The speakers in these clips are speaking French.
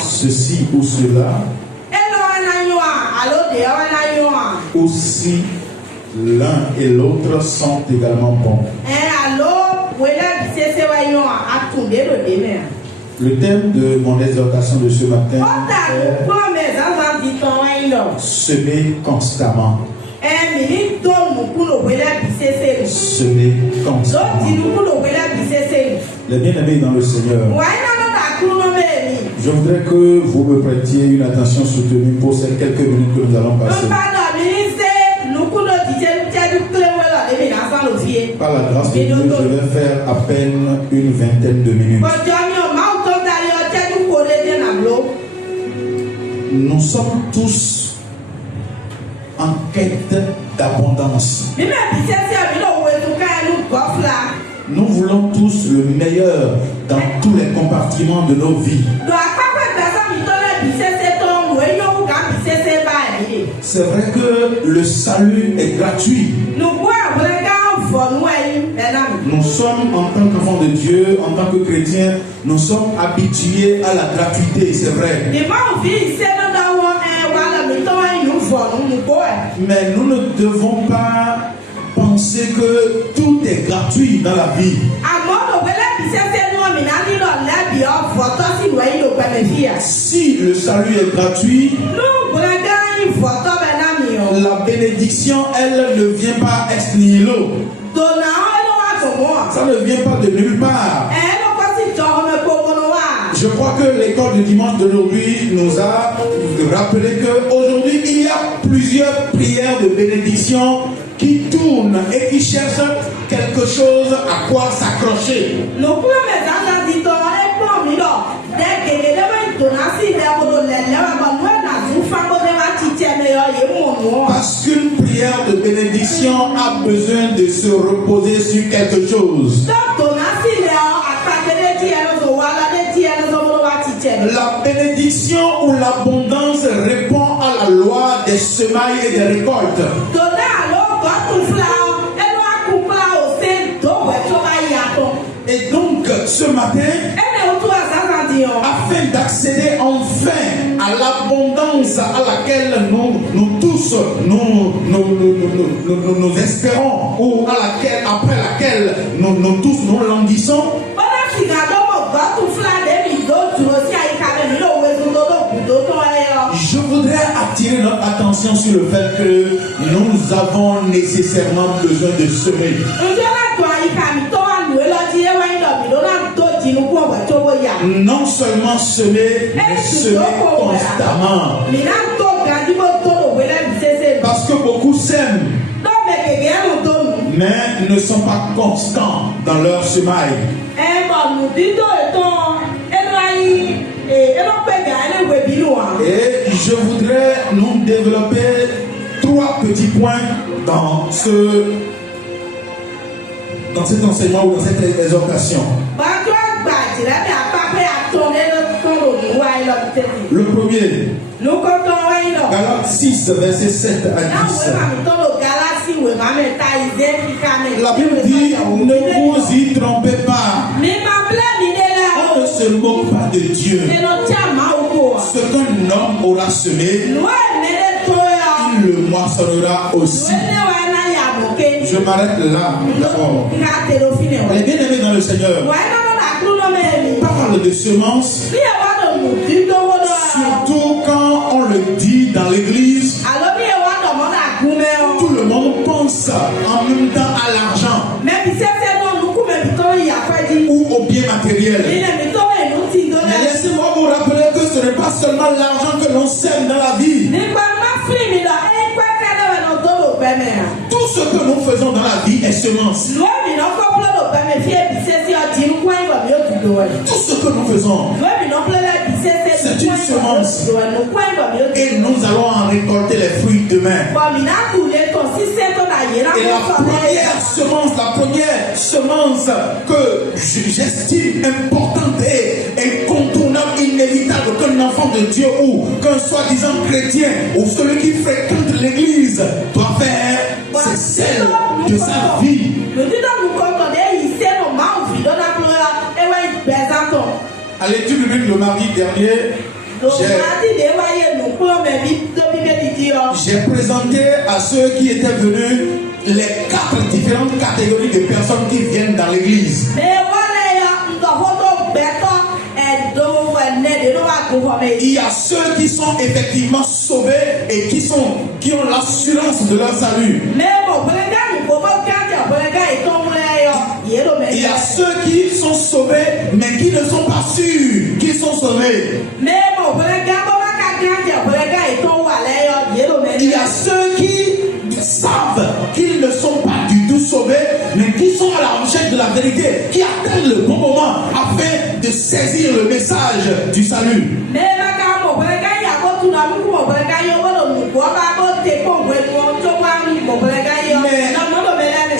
ceci ou cela, aussi l'un et l'autre sont également bons. Le thème de mon exhortation de ce matin est semer constamment. Semer constamment. Les bien-aimés dans le Seigneur, je voudrais que vous me prêtiez une attention soutenue pour ces quelques minutes que nous allons passer. Par la grâce de Dieu, je vais faire à peine une vingtaine de minutes. Nous sommes tous en quête d'abondance. Nous voulons tous le meilleur dans tous les compartiments de nos vies. C'est vrai que le salut est gratuit. Nous sommes en tant qu'enfants de Dieu, en tant que chrétiens, nous sommes habitués à la gratuité, c'est vrai. Mais nous ne devons pas penser que tout est gratuit dans la vie. Si le salut est gratuit, la bénédiction, elle ne vient pas ex nihilo. Ça ne vient pas de nulle part. Je crois que l'école du dimanche d'aujourd'hui nous a rappelé qu'aujourd'hui, il y a plusieurs prières de bénédiction qui tournent et qui cherchent quelque chose à quoi s'accrocher. Parce qu'une prière de bénédiction a besoin de se reposer sur quelque chose. La bénédiction ou l'abondance répond à la loi des semailles et des récoltes. Et donc, ce matin, afin d'accéder enfin à l'abondance à laquelle nous tous nous espérons, ou après laquelle nous tous nous languissons, je voudrais attirer notre attention sur le fait que nous avons nécessairement besoin de semer. Non seulement semer, mais semer constamment. Parce que beaucoup sèment, mais ne sont pas constants dans leur semaille. Et je voudrais nous développer 3 petits points dans cet enseignement ou dans cette exhortation. Le premier, Galates 6, versets 7 à 10. La Bible dit, ne vous y trompez pas. On ne se moque pas de Dieu. Ce qu'un homme aura semé, il le moissonnera aussi. Je m'arrête là d'abord. Les bien-aimés dans le Seigneur, parle de semences, surtout quand on le dit dans l'église. Tout le monde pense en même temps à l'argent ou au bien matériel. Mais laissez-moi vous rappeler que ce n'est pas seulement l'argent que l'on sème dans la vie. Tout ce que nous faisons dans la vie est semence. Tout ce que nous faisons, c'est une semence. Et nous allons en récolter les fruits demain. Et la première semence que j'estime importante et incontournable, inévitable qu'un enfant de Dieu ou qu'un soi-disant chrétien ou celui qui fréquente l'église doit faire, c'est celle de sa vie. À À l'étude biblique le mardi dernier, j'ai présenté à ceux qui étaient venus les 4 différentes catégories de personnes qui viennent dans l'église. Il y a ceux qui sont effectivement sauvés et qui ont l'assurance de leur salut. Il y a ceux qui sont sauvés mais qui ne sont pas sûrs qu'ils sont sauvés. Il y a ceux qui savent qu'ils ne sont pas du tout sauvés mais qui sont à la recherche de la vérité, qui attendent le bon moment afin de saisir le message du salut. Mais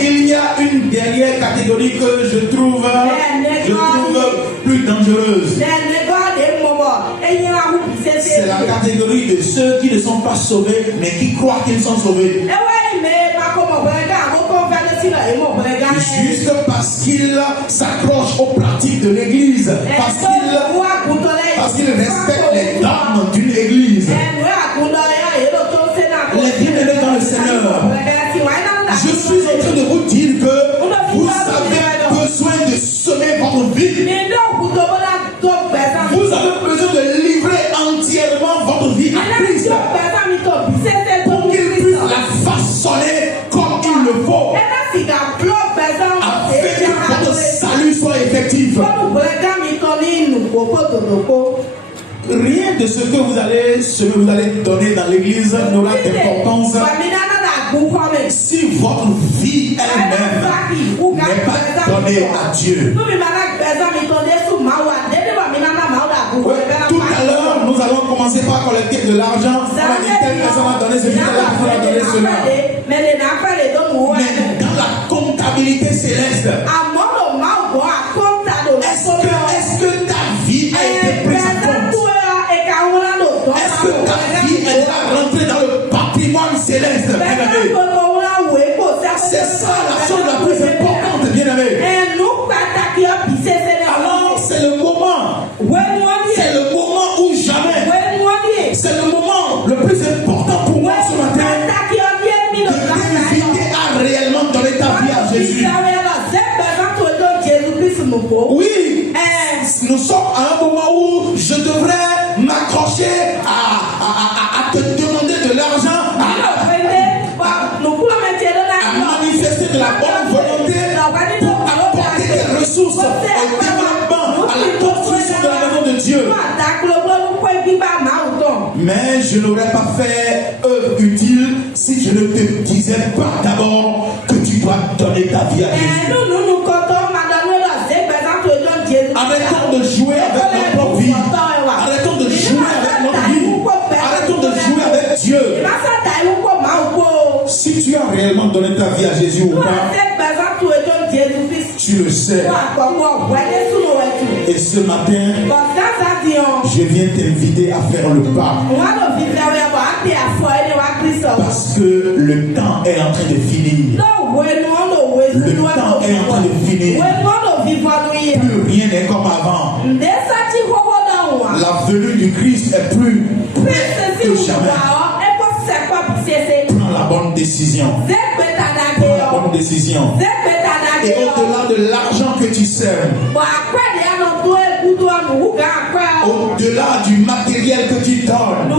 il y a une dernière catégorie que je trouve plus dangereuse. C'est la catégorie de ceux qui ne sont pas sauvés mais qui croient qu'ils sont sauvés. Juste parce qu'ils s'accrochent aux pratiques de l'église, parce qu'ils respectent les dogmes d'une église. Les bien-aimés dans le Seigneur, je suis en train de vous dire que vous avez besoin de semer votre vie. Vous avez besoin de livrer entièrement votre vie à Christ pour qu'il puisse la façonner comme il le faut, afin que votre salut soit effectif. Rien de ce que vous allez donner dans l'église n'aura d'importance si votre vie elle-même n'est pas donnée à Dieu. Tout à l'heure, nous allons commencer par collecter de l'argent. Telle personne a donné ceci, telle personne a donné cela. Mais dans la comptabilité céleste, est-ce que ta vie a été prise en compte? Est-ce que ta vie est déjà rentrée dans le patrimoine céleste, bien-aimé? C'est ça la chose la plus importante, bien-aimé. Alors, c'est le moment où jamais, c'est le moment le plus important pour moi ce matin de t'inviter à réellement donner ta vie à Jésus. Oui, nous sommes à un moment où je devrais m'accrocher à te demander de l'argent, à manifester de la bonne volonté pour apporter des ressources au développement, à la construction de la maison de Dieu. Mais je n'aurais pas fait œuvre utile si je ne te disais pas d'abord que tu dois donner ta vie à Jésus. Arrêtons de jouer avec notre propre vie. Arrêtons de jouer avec notre vie. Arrêtons de jouer avec Dieu. Si tu as réellement donné ta vie à Jésus ou pas, tu le sais. Et ce matin, je viens t'inviter à faire le pas. Parce que le temps est en train de finir. Le temps est en train de finir. Plus rien n'est comme avant. La venue du Christ est plus près que jamais. Prends la bonne décision. Prends la bonne décision. Et au-delà de l'argent que tu sèmes, au-delà du matériel que tu donnes,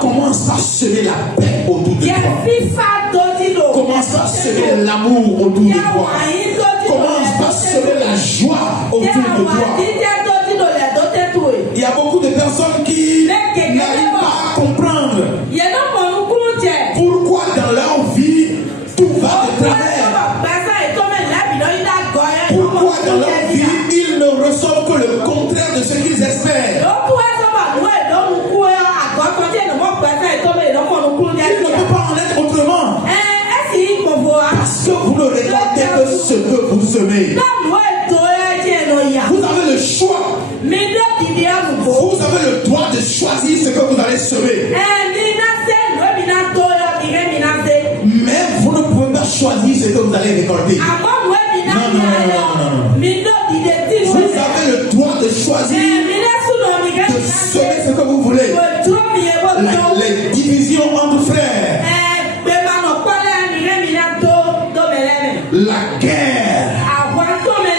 commence par semer la paix autour de toi. Commence par semer l'amour autour de toi. Commence par semer la joie autour de toi. Il y a beaucoup de personnes qui n'arrivent pas à comprendre pourquoi dans leur vie tout va de travers. Pourquoi dans leur vie ils ne reçoivent que le contraire de ce qu'ils espèrent. Il ne peut pas en être autrement. Parce que vous ne récoltez que ce que vous semez. Vous avez le choix. Vous avez le droit de choisir ce que vous allez semer. Mais vous ne pouvez pas choisir ce que vous allez récolter. Non. Vous choisir de semer ce que vous voulez. Les divisions entre frères. La guerre.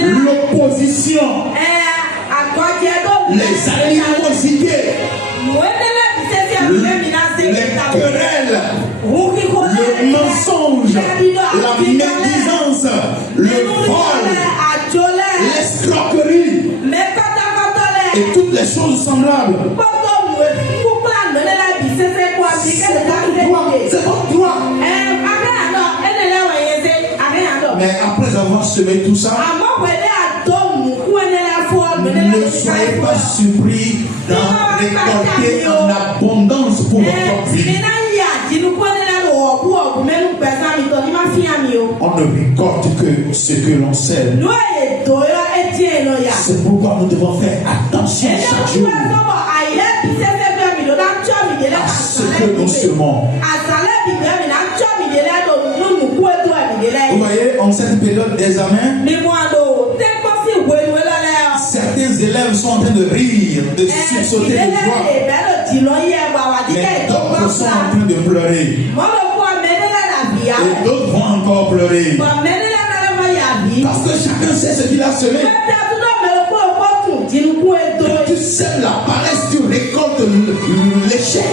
L'opposition. Les animosités. Les querelles. Le mensonge. La médisance. Le vol. L'escroquerie. Et toutes les choses semblables. C'est votre droit. Mais après avoir semé tout ça, ne soyez pas surpris d'en récolter en abondance pour votre vie. On ne récolte que ce que l'on sème. C'est pourquoi nous devons faire attention chaque jour à ce que nous semons. Vous voyez, en cette période d'examen, certains élèves sont en train de rire, de sursauter de joie, mais d'autres sont en train de pleurer. Et d'autres vont encore pleurer. Parce que chacun sait ce qu'il a semé. Quand tu sèmes la paresse, tu récoltes l'échec.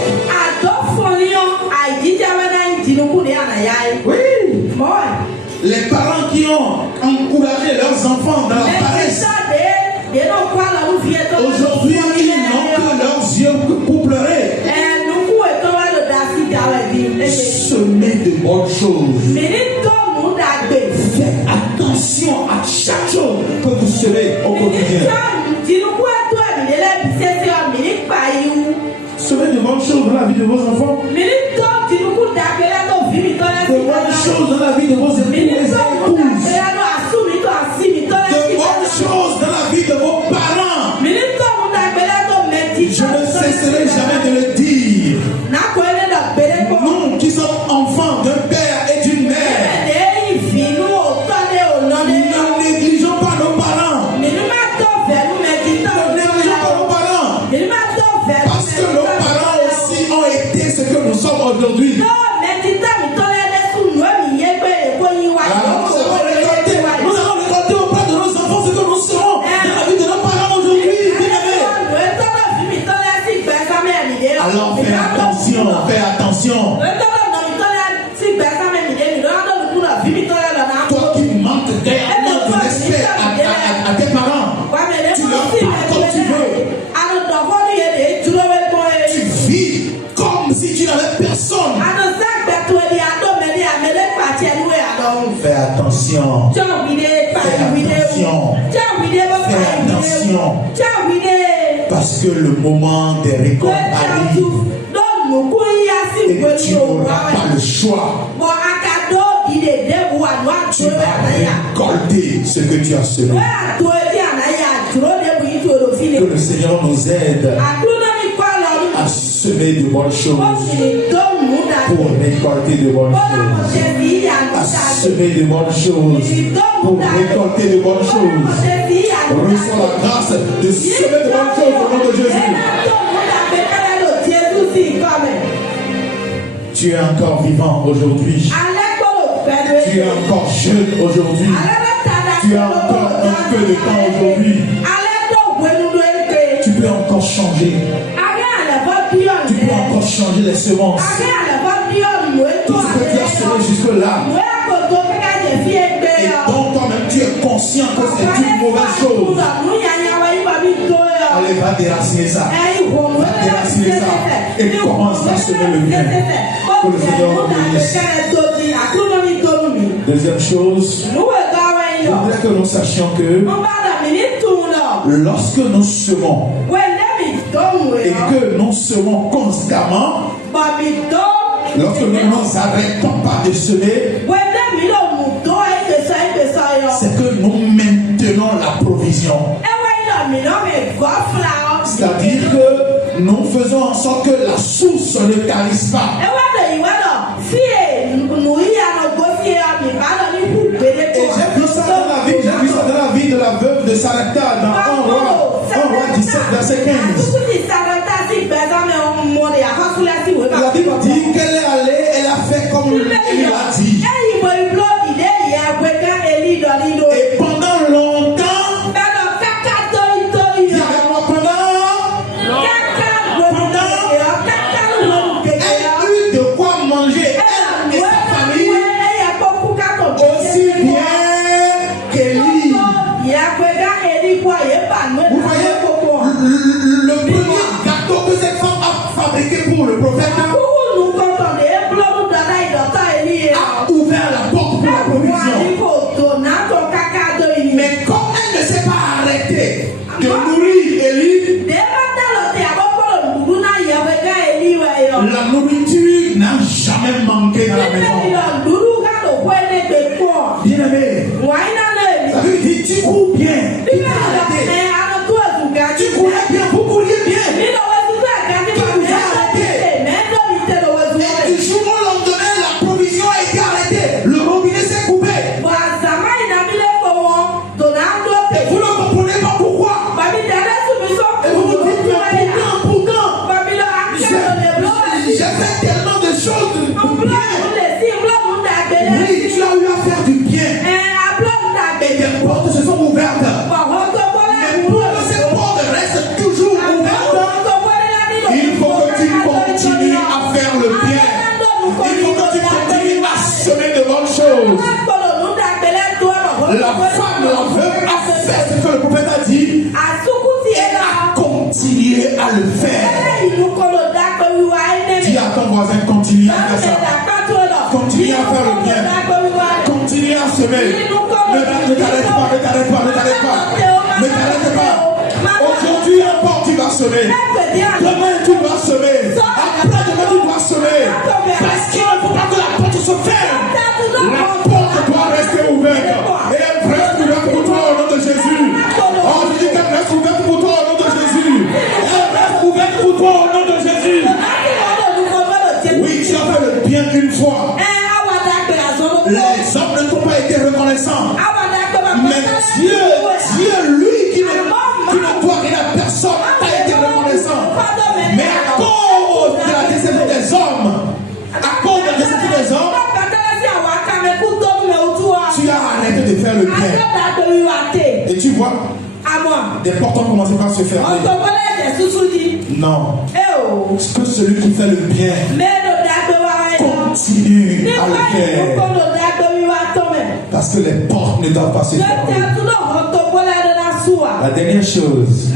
Oui. Les parents qui ont encouragé leurs enfants dans la paresse, aujourd'hui ils n'ont que leurs yeux pour pleurer. Semez de bonnes choses. Faites attention à chaque chose que vous semez au quotidien. Semez de bonnes choses dans la vie de vos enfants. De bonnes choses dans la vie de vos épouses. De bonnes choses dans la vie de vos parents. Je ne cesserai jamais de le dire. Nous qui sommes enfants d'un père et d'une mère, ne négligeons pas nos parents. Ne négligeons pas nos parents. Parce que nos parents aussi ont été ce que nous sommes aujourd'hui. Nous allons récolter auprès de nos enfants ce que nous serons dans la vie de nos parents aujourd'hui. Alors fais attention, fais attention. Toi qui manques de respect à tes parents, tu leur parles comme tu veux. Tu vis comme si tu n'avais personne. Fais attention. Fais attention. Parce que le moment des récoltes arrive. Et tu n'auras pas le choix. Tu vas récolter ce que tu as semé. Que le Seigneur nous aide à semer de bonnes choses pour récolter de bonnes choses. À semer de bonnes choses pour récolter de bonnes choses. Reçois la grâce de semer de bonnes choses au nom de Jésus. Tu es encore vivant aujourd'hui. Tu es encore jeune aujourd'hui. Tu as encore un peu de temps aujourd'hui. Tu peux encore changer. Tu peux encore changer les semences. Tout ce que tu as semé jusque-là. Et donc toi-même tu es conscient que c'est une mauvaise chose. Allez, va déraciner ça. Va déraciner ça. Et commence à semer le bien. Que le Seigneur nous bénisse. Deuxième chose, je voudrais que nous sachions que lorsque nous semons et que nous semons constamment, lorsque nous ne nous arrêtons pas de semer, c'est que nous maintenons la provision. C'est-à-dire que nous faisons en sorte que la source ne tarisse pas. Et j'ai vu ça dans la vie de la veuve de Sarepta dans 1 roi verset 15. La Bible dit qu'elle est allée, elle a fait comme Élie l'a dit. Et pendant longtemps, elle eut de quoi manger, elle et sa famille, aussi bien qu'Élie. Vous voyez, le premier gâteau que cette femme a fabriqué pour le prophète a ouvert la porte pour la provision. Mais comme elle ne s'est pas arrêtée de nourrir Élie, la nourriture n'a jamais manqué dans la maison. Bien aimé, ça veut dire tu cours bien. Tu courais bien, vous couriez bien. Et du jour au lendemain, la provision a été arrêtée. Le robinet s'est coupé. Et vous ne comprenez pas pourquoi. Et vous vous dites, pourtant, j'ai fait tellement de choses de bien. Oui, tu as eu à faire du bien. Et des portes se sont ouvertes. Mais pour que ces portes restent toujours ouvertes, il faut que tu continues à faire le bien. Il faut que tu continues à semer de bonnes choses. La femme, la veuve, a fait ce que le prophète a dit. Elle a continué à le faire. Dis à ton voisin, continue à faire ça. Continue à faire le bien. Continue à semer. Ne t'arrête pas, ne t'arrête pas, ne t'arrête pas. Ne t'arrête pas. Aujourd'hui encore tu vas semer. Demain tu dois semer. Après-demain tu dois semer. Parce qu'il ne faut pas que la porte se ferme. La porte doit rester ouverte. Et elle reste ouverte pour toi au nom de Jésus. Oh, je dis qu'elle reste ouverte pour toi au nom de Jésus. Elle reste ouverte pour toi au nom de Jésus. Oui, tu as fait le bien une fois. Les hommes ne t'ont pas été reconnaissants. Mais Dieu, lui qui ne doit rien à personne, t'a été reconnaissant. Mais à cause de la déception des hommes, tu as arrêté de faire le bien. Et tu vois, des portes ont commencé par se fermer. Non. Que celui qui fait le bien continue à le faire. Parce que les portes ne doivent pas se fermer. La dernière chose,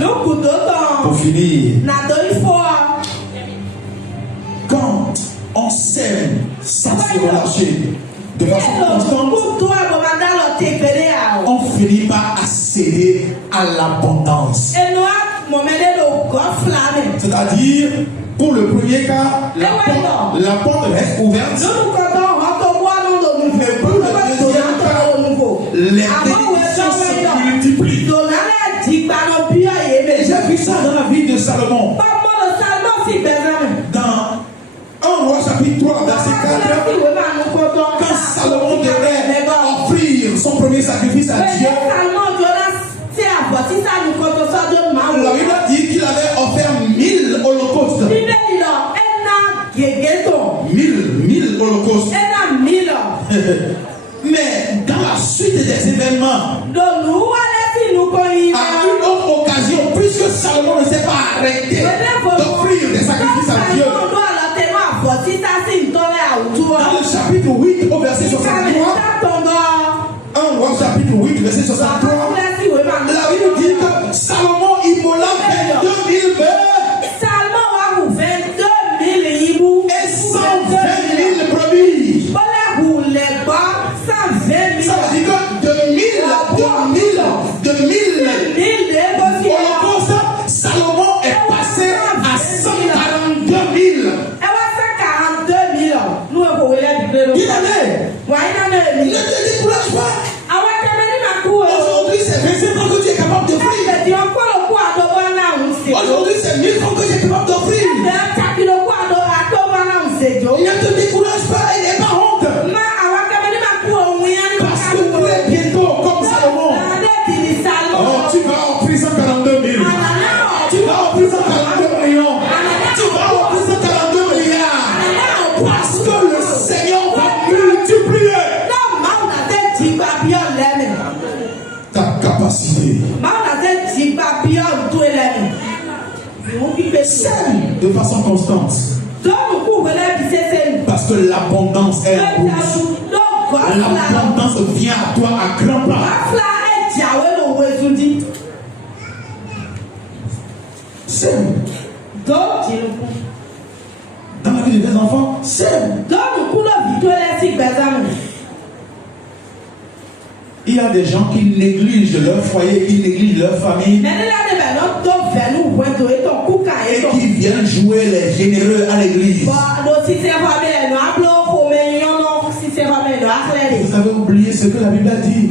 pour finir, quand on sème sans se relâcher de façon constante, on finit par accéder à l'abondance. C'est-à-dire, pour le premier cas, la porte reste ouverte. Mais pour le deuxième cas, les bénédictions se multiplient. Et j'ai vu ça dans la vie de Salomon. Dans 1 Roi chapitre 3, verset 4, quand Salomon devait offrir son premier sacrifice à Dieu, la Bible dit qu'il avait offert 1000 holocaustes. 1000 holocaustes. Mais dans la suite des événements, à une autre occasion, puisque Salomon ne s'est pas arrêté d'offrir des sacrifices à Dieu, dans le chapitre 8 au verset 63, 1 Roi chapitre 8 verset 63, la Bible dit que Salomon immola 22 000 bœufs et 120 000 brebis. Ça veut dire que de 1000 holocaustes, Salomon est passé à 142 000. Ne te décourage pas. Aujourd'hui c'est 25 ans que tu es capable d'offrir. Aujourd'hui c'est 1000 francs que tu es capable d'offrir. Ne te décourage pas et n'aie pas honte. Parce que tu es bientôt comme Salomon. Oh, tu vas offrir 142 000. Tu vas Sème de façon constante. Parce que l'abondance est en route. L'abondance vient à toi à grands pas. Sème. Dans la vie de tes enfants, sème. Il y a des gens qui négligent leur foyer, qui négligent leur famille et qui viennent jouer les généreux à l'église. Vous avez oublié ce que la Bible a dit.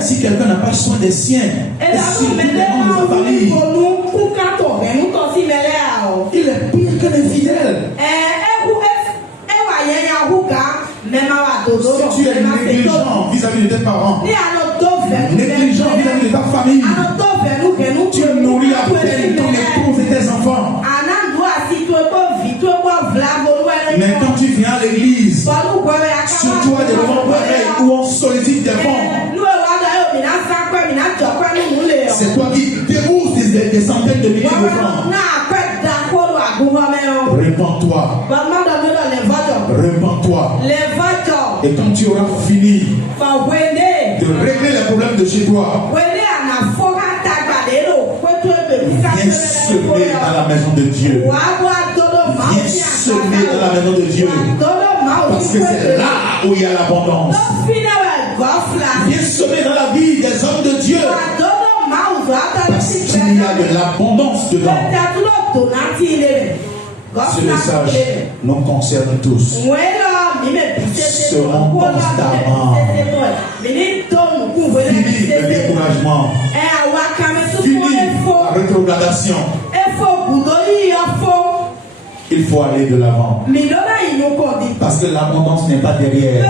Si quelqu'un n'a pas soin des siens, et si il est dans sa famille, il est pire que les fidèles. Si tu es négligent vis-à-vis de tes parents, négligent vis-à-vis de ta famille, tu nourris à peine ton épouse et tes enfants. Mais quand tu viens à l'église, surtout à des moments pareils où on sollicite des fonds, c'est toi qui débourses des centaines de milliers de francs. Répands-toi. Répands-toi. Et quand tu auras fini de régler les problèmes de chez toi, viens semer dans la maison de Dieu. Viens semer dans la maison de Dieu. Parce que c'est là où il y a l'abondance. Viens semer dans la vie des hommes de Dieu. Parce qu'il y a de l'abondance dedans. Ce message nous concerne tous. Serons constamment. Fini le découragement. Fini la rétrogradation. Il faut aller de l'avant. Parce que l'abondance n'est pas derrière.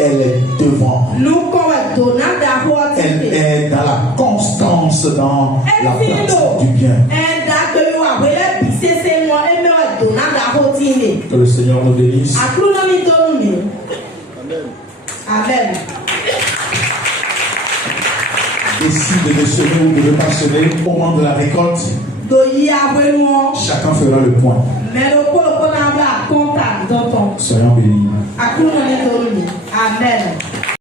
Elle est devant. Elle est dans la constance, dans la place du bien. Que le Seigneur nous bénisse. Amen. Décide de semer ou de ne pas semer au moment de la récolte. Chacun fera le point. Soyons bénis. Amen.